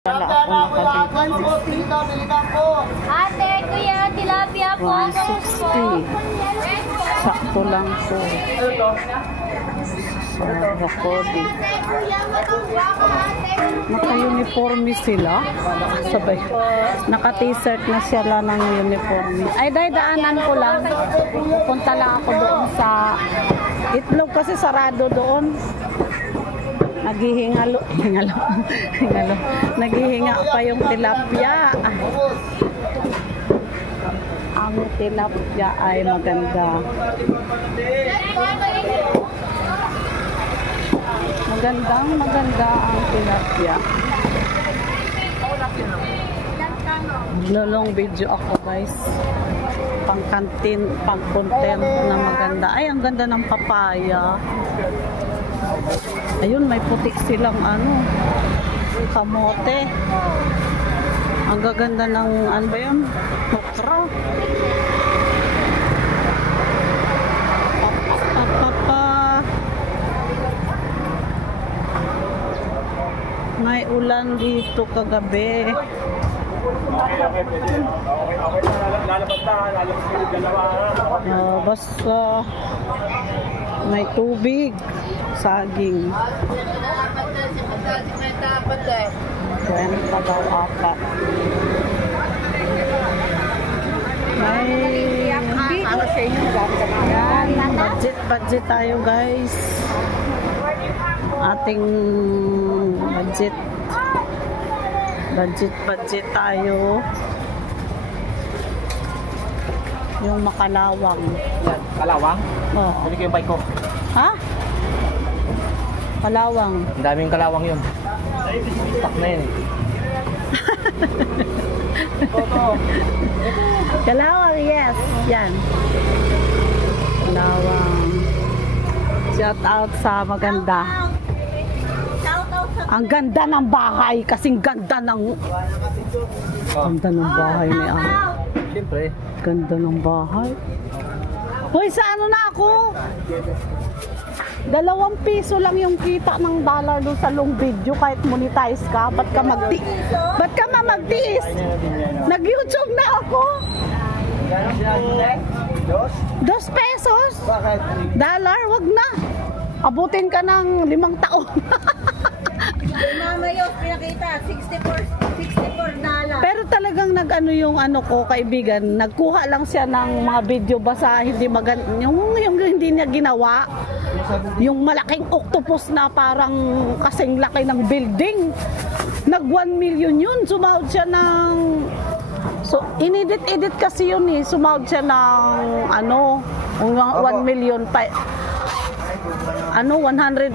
Wala ako nakabit. Ate, kuya, tilapia po. 160. Sakto lang po. Rakodi. Naka-uniforme sila. Sabay. Naka-t-shirt na sila ng uniforme. Ay, daanan ko lang. Punta lang ako doon sa Itlog kasi sarado doon. Naghihingalo. Naghihinga pa yung tilapia. Ang tilapia ay maganda. Maganda ang tilapia. Lolong video ako guys. Pang kantin, pang content na maganda. Ay, ang ganda ng papaya. Ayun, may putik silang kamote. Ang gaganda ng ano ba yun? Okra. May ulan dito kagabi. Basta may tubig, saging. Kwenta daw apat. May budget tayo guys. Ating budget tayo. Yung makalawang. Yan, kalawang? Oo. Bili ko yung bike ko. Ha? Kalawang. Ang daming kalawang yun. Stock na yun eh. Kalawang, yes. Yan. Kalawang. Shout out sa maganda. Ang ganda ng bahay. Kasing ganda ng... Ganda ng bahay ni Ang. Siyempre. Ganda ng bahay. Hoy, sa ano na ako? 2 piso lang yung kita ng dollar doon sa long video kahit monetize ka. Ba't ka magtiis? Nag-YouTube na ako. 2 pesos? Dollar? Wag na. Abutin ka ng 5 taon. Mama yun, pinakita, $64. Pero talagang nag-ano yung ko, kaibigan, nagkuha lang siya ng mga video basta hindi maganda, yung hindi niya ginawa. Yung malaking octopus na parang kasing laki ng building. Nag 1 million yun. Sumahod siya ng... So, inedit kasi yun eh. Sumahod siya ng 1 million pa. 100,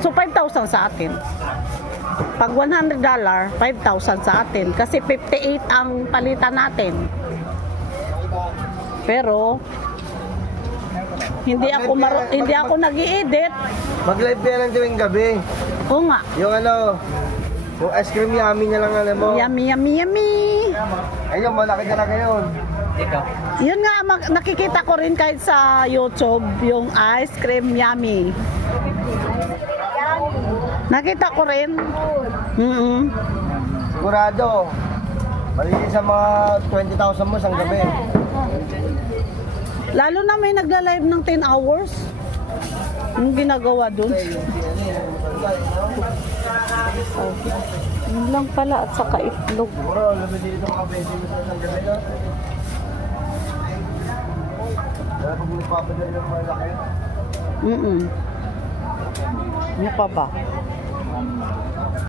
so 5,000 sa atin. Pag $100, 5,000 sa atin. Kasi 58 ang palitan natin. Pero, hindi ako nag-i-edit. Mag-live ka lang tuwing gabi. Oo nga. Yung yung ice cream yummy niya lang mo. Yummy. Ayun, malaki talaga yun. Ikaw. Yun nga, nakikita ko rin kahit sa YouTube, yung ice cream yummy. Nakita ko rin. Sigurado. Malinis sa mga 20,000 mo sang gabi. Lalo na may nagla-live ng 10 hours. Yung ginagawa dun. Yun lang pala at saka itlog. Bro, labi dito mga 20 minutes sang gabi na. Kaya pag magpapadali ng malaki. Ano pa ba?